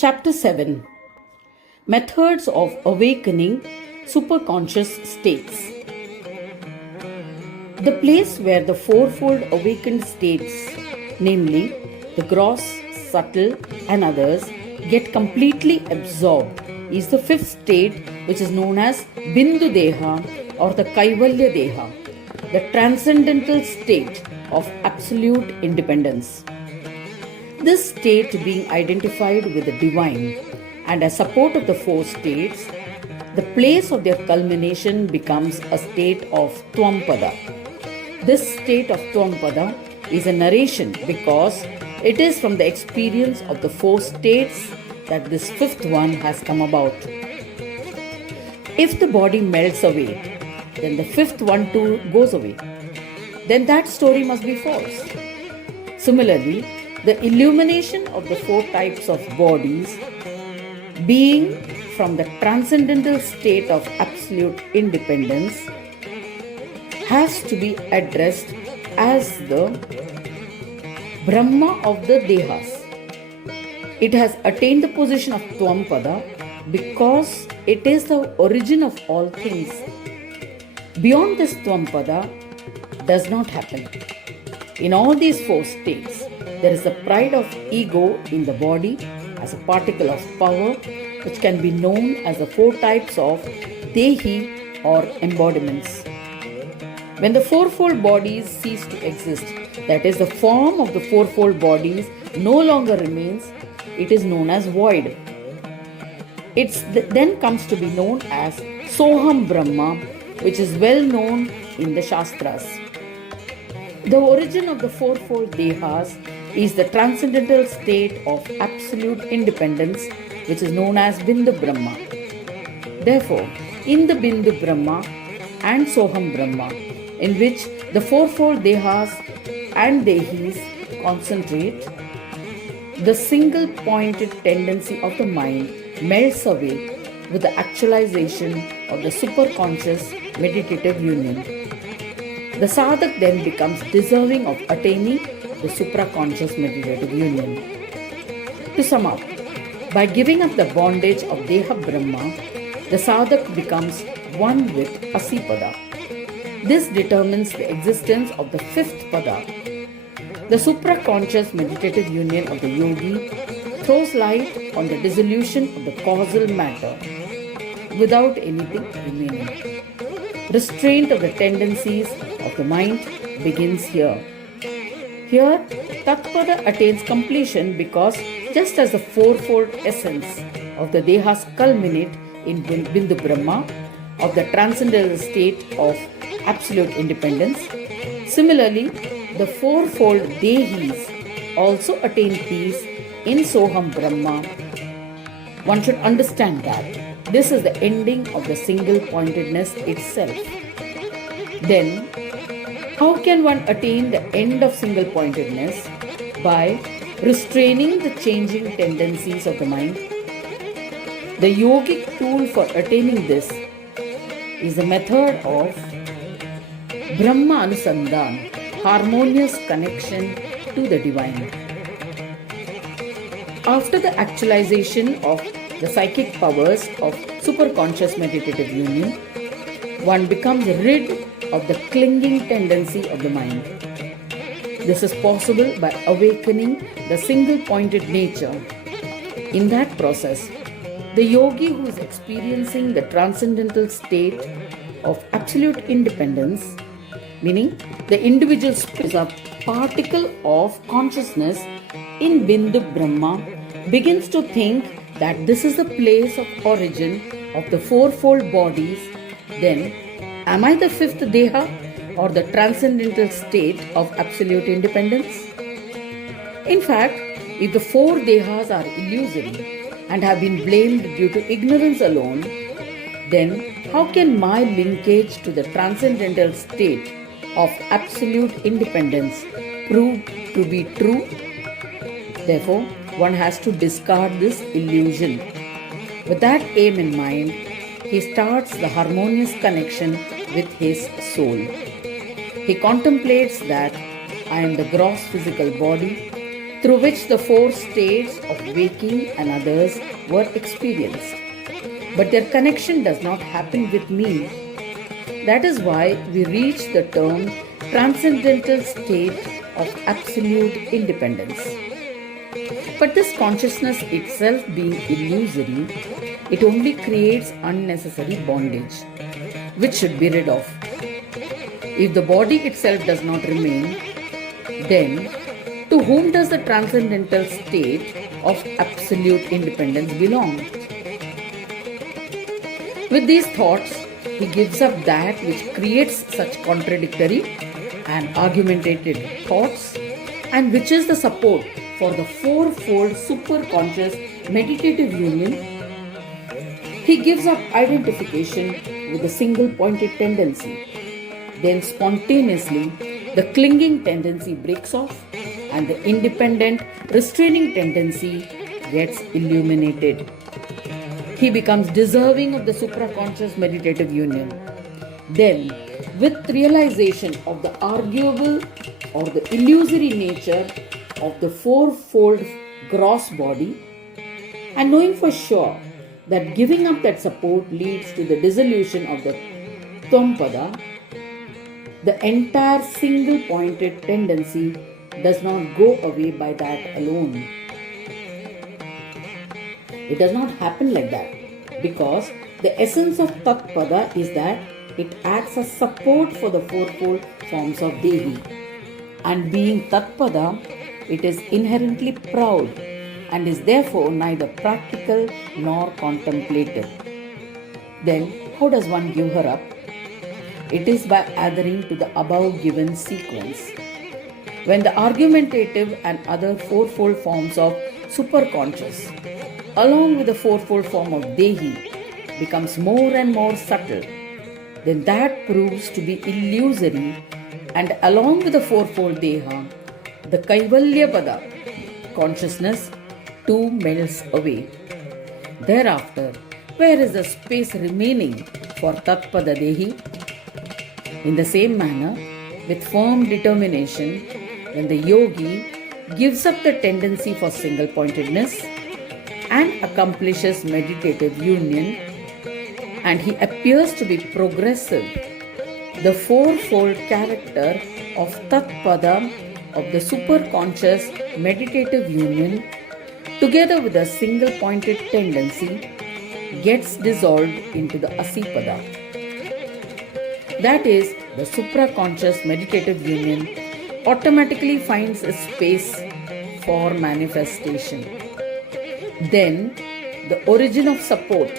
Chapter 7 Methods of Awakening Superconscious States. The place where the fourfold awakened states, namely the gross, subtle, and others, get completely absorbed is the fifth state, which is known as Bindu Deha or the Kaivalya Deha, the transcendental state of absolute independence. This state being identified with the divine and as support of the four states, the place of their culmination becomes a state of Tvampada. This state of Tvampada is a narration because it is from the experience of the four states that this fifth one has come about. If the body melts away, then the fifth one too goes away. Then that story must be false. Similarly, the illumination of the four types of bodies, being from the transcendental state of absolute independence, has to be addressed as the Brahma of the Dehas. It has attained the position of Tvampada because it is the origin of all things. Beyond this Tvampada does not happen. In all these four states, there is a pride of ego in the body as a particle of power, which can be known as the four types of Dehi or embodiments. When the fourfold bodies cease to exist, that is, the form of the fourfold bodies no longer remains, it is known as void. It then comes to be known as Soham Brahma, which is well known in the Shastras. The origin of the fourfold Dehas is the transcendental state of absolute independence, which is known as Bindu Brahma. Therefore, in the Bindu Brahma and Soham Brahma, in which the fourfold Dehas and Dehis concentrate, the single pointed tendency of the mind melts away with the actualization of the superconscious meditative union. The sadhak then becomes deserving of attaining the supraconscious meditative union. To sum up, by giving up the bondage of Deha Brahma, the sadhak becomes one with Asipada. This determines the existence of the fifth pada. The supraconscious meditative union of the yogi throws light on the dissolution of the causal matter without anything remaining. Restraint of the tendencies of the mind begins here. Here, Tatpada attains completion because just as the fourfold essence of the Dehas culminate in Bindu Brahma of the transcendental state of absolute independence, similarly, the fourfold Dehis also attain peace in Soham Brahma. One should understand that this is the ending of the single pointedness itself. Then, how can one attain the end of single pointedness? By restraining the changing tendencies of the mind. The yogic tool for attaining this is the method of Brahma Anusandhan, harmonious connection to the divine. After the actualization of the psychic powers of superconscious meditative union, one becomes rid of the clinging tendency of the mind. This is possible by awakening the single-pointed nature. In that process, the yogi who is experiencing the transcendental state of absolute independence, meaning the individual is a particle of consciousness in Bindu Brahma, begins to think that this is the place of origin of the fourfold bodies. Then, am I the fifth Deha or the transcendental state of absolute independence? In fact, if the four Dehas are illusory and have been blamed due to ignorance alone, then how can my linkage to the transcendental state of absolute independence prove to be true? Therefore, one has to discard this illusion. With that aim in mind, he starts the harmonious connection with his soul. He contemplates that I am the gross physical body through which the four states of waking and others were experienced. But their connection does not happen with me. That is why we reach the term transcendental state of absolute independence. But this consciousness itself being illusory, it only creates unnecessary bondage, which should be rid of. If the body itself does not remain, then to whom does the transcendental state of absolute independence belong? With these thoughts, he gives up that which creates such contradictory and argumentative thoughts, and which is the support for the fourfold superconscious meditative union. He gives up identification with the single pointed tendency. Then spontaneously, the clinging tendency breaks off and the independent, restraining tendency gets illuminated. He becomes deserving of the supraconscious meditative union. Then, with realization of the arguable or the illusory nature of the fourfold gross body, and knowing for sure that giving up that support leads to the dissolution of the Tvampada, the entire single pointed tendency does not go away by that alone. It does not happen like that, because the essence of Tatpada is that it acts as support for the fourfold forms of Dehi. And being Tatpada, it is inherently proud and is therefore neither practical nor contemplative. Then, how does one give her up? It is by adhering to the above given sequence. When the argumentative and other fourfold forms of superconscious, along with the fourfold form of Dehi, becomes more and more subtle, then that proves to be illusory, and along with the fourfold Deha, the Kaivalyapada consciousness too melts away. Thereafter, where is the space remaining for Tatpada Dehi? In the same manner, with firm determination, when the yogi gives up the tendency for single-pointedness and accomplishes meditative union, and he appears to be progressive, the fourfold character of Tatpada of the superconscious meditative union, together with a single-pointed tendency, gets dissolved into the Asipada. That is, the supraconscious meditative union automatically finds a space for manifestation. Then, the origin of support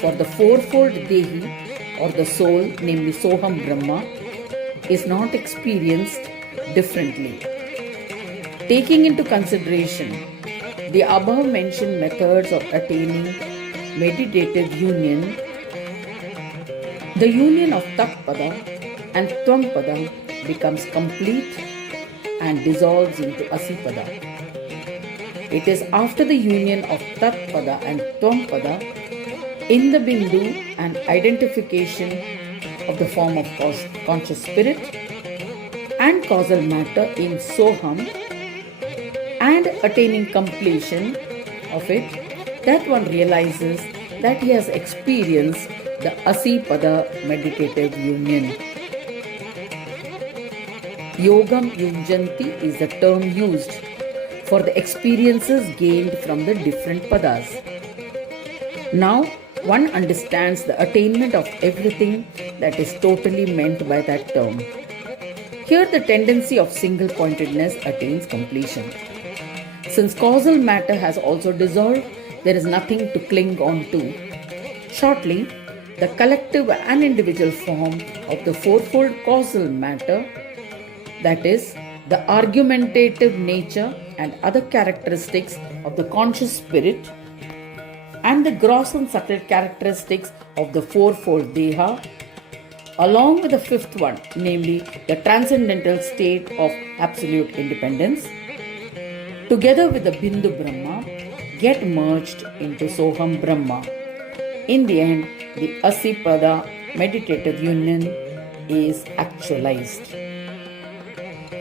for the fourfold Dehi or the soul, namely Soham Brahma, is not experienced differently. Taking into consideration the above mentioned methods of attaining meditative union, the union of Tatpada and Tvampada becomes complete and dissolves into Asipada. It is after the union of Tatpada and Tvampada in the Bindu and identification of the form of conscious spirit and causal matter in Soham and attaining completion of it, that one realizes that he has experienced the Asipada meditative union. Yogam Yunjanti is the term used for the experiences gained from the different padas. Now, one understands the attainment of everything that is totally meant by that term. Here, the tendency of single-pointedness attains completion. Since causal matter has also dissolved, there is nothing to cling on to. Shortly, the collective and individual form of the fourfold causal matter, that is, the argumentative nature and other characteristics of the conscious spirit, and the gross and subtle characteristics of the fourfold Deha, along with the fifth one, namely the transcendental state of absolute independence, together with the Bindu Brahma, get merged into Soham Brahma. In the end, the Asipada meditative union is actualized.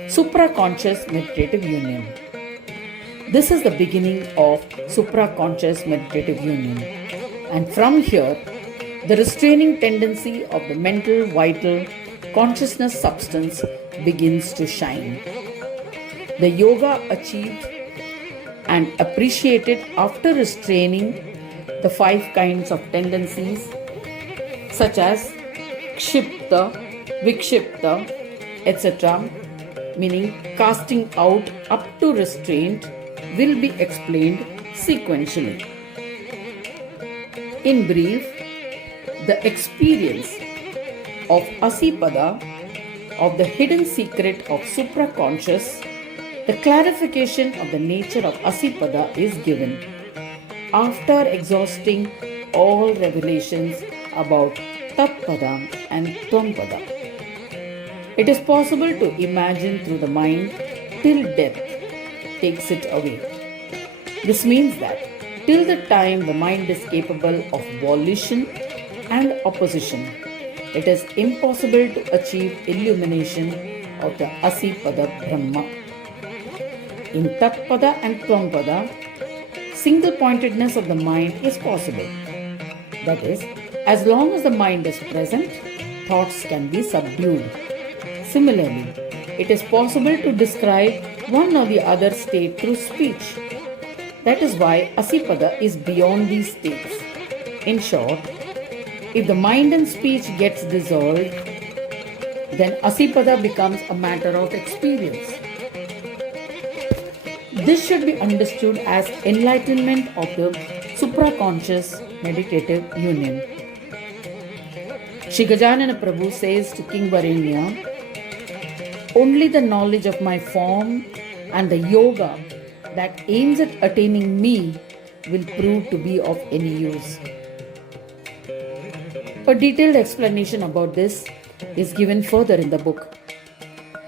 Supraconscious meditative union. This is the beginning of supraconscious meditative union. And from here, the restraining tendency of the mental, vital, consciousness substance begins to shine. The yoga achieved and appreciated after restraining the 5 kinds of tendencies such as kshipta, vikshipta, etc., meaning casting out up to restraint, will be explained sequentially. In brief, the experience of Asipada, of the hidden secret of supraconscious, the clarification of the nature of Asipada is given after exhausting all revelations about Tatpada and Twampada. It is possible to imagine through the mind till death takes it away. This means that till the time the mind is capable of volition and opposition, it is impossible to achieve illumination of the Asipada Brahma. In Tatpada and Twampada, single-pointedness of the mind is possible. That is, as long as the mind is present, thoughts can be subdued. Similarly, it is possible to describe one or the other state through speech. That is why Asipada is beyond these states. In short, if the mind and speech gets dissolved, then Asipada becomes a matter of experience. This should be understood as enlightenment of the supraconscious meditative union. Shri Gajanana Prabhu says to King Varenya, only the knowledge of my form and the yoga that aims at attaining me will prove to be of any use. A detailed explanation about this is given further in the book.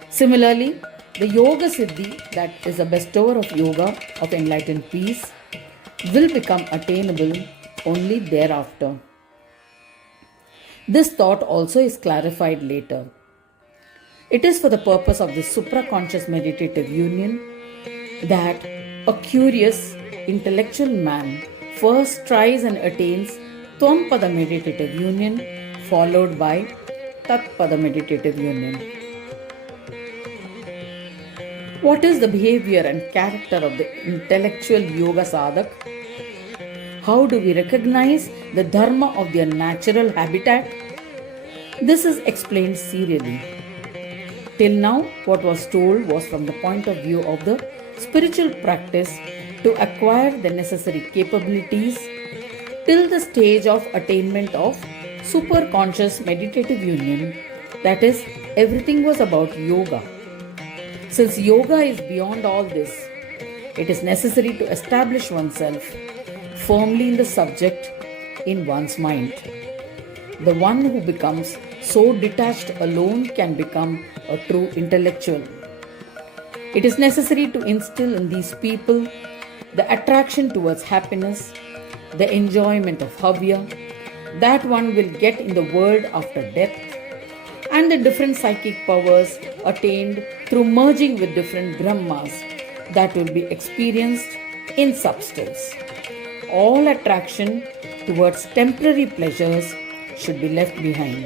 Similarly, the Yoga Siddhi, that is a bestower of yoga of enlightened peace, will become attainable only thereafter. This thought also is clarified later. It is for the purpose of this supraconscious meditative union that a curious, intellectual man first tries and attains Twampada meditative union, followed by Tatpada meditative union. What is the behavior and character of the intellectual yoga sadhak? How do we recognize the dharma of their natural habitat? This is explained serially. Till now, what was told was from the point of view of the spiritual practice to acquire the necessary capabilities till the stage of attainment of superconscious meditative union, that is, everything was about yoga. Since yoga is beyond all this, it is necessary to establish oneself firmly in the subject in one's mind. The one who becomes so detached alone can become a true intellectual. It is necessary to instill in these people the attraction towards happiness, the enjoyment of Havya, that one will get in the world after death, and the different psychic powers attained through merging with different Brahmas that will be experienced in substance. All attraction towards temporary pleasures should be left behind.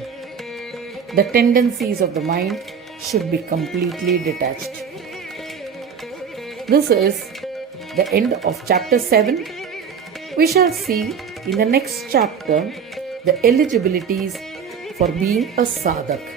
The tendencies of the mind should be completely detached. This is the end of chapter 7. We shall see in the next chapter the eligibilities for being a sadhak.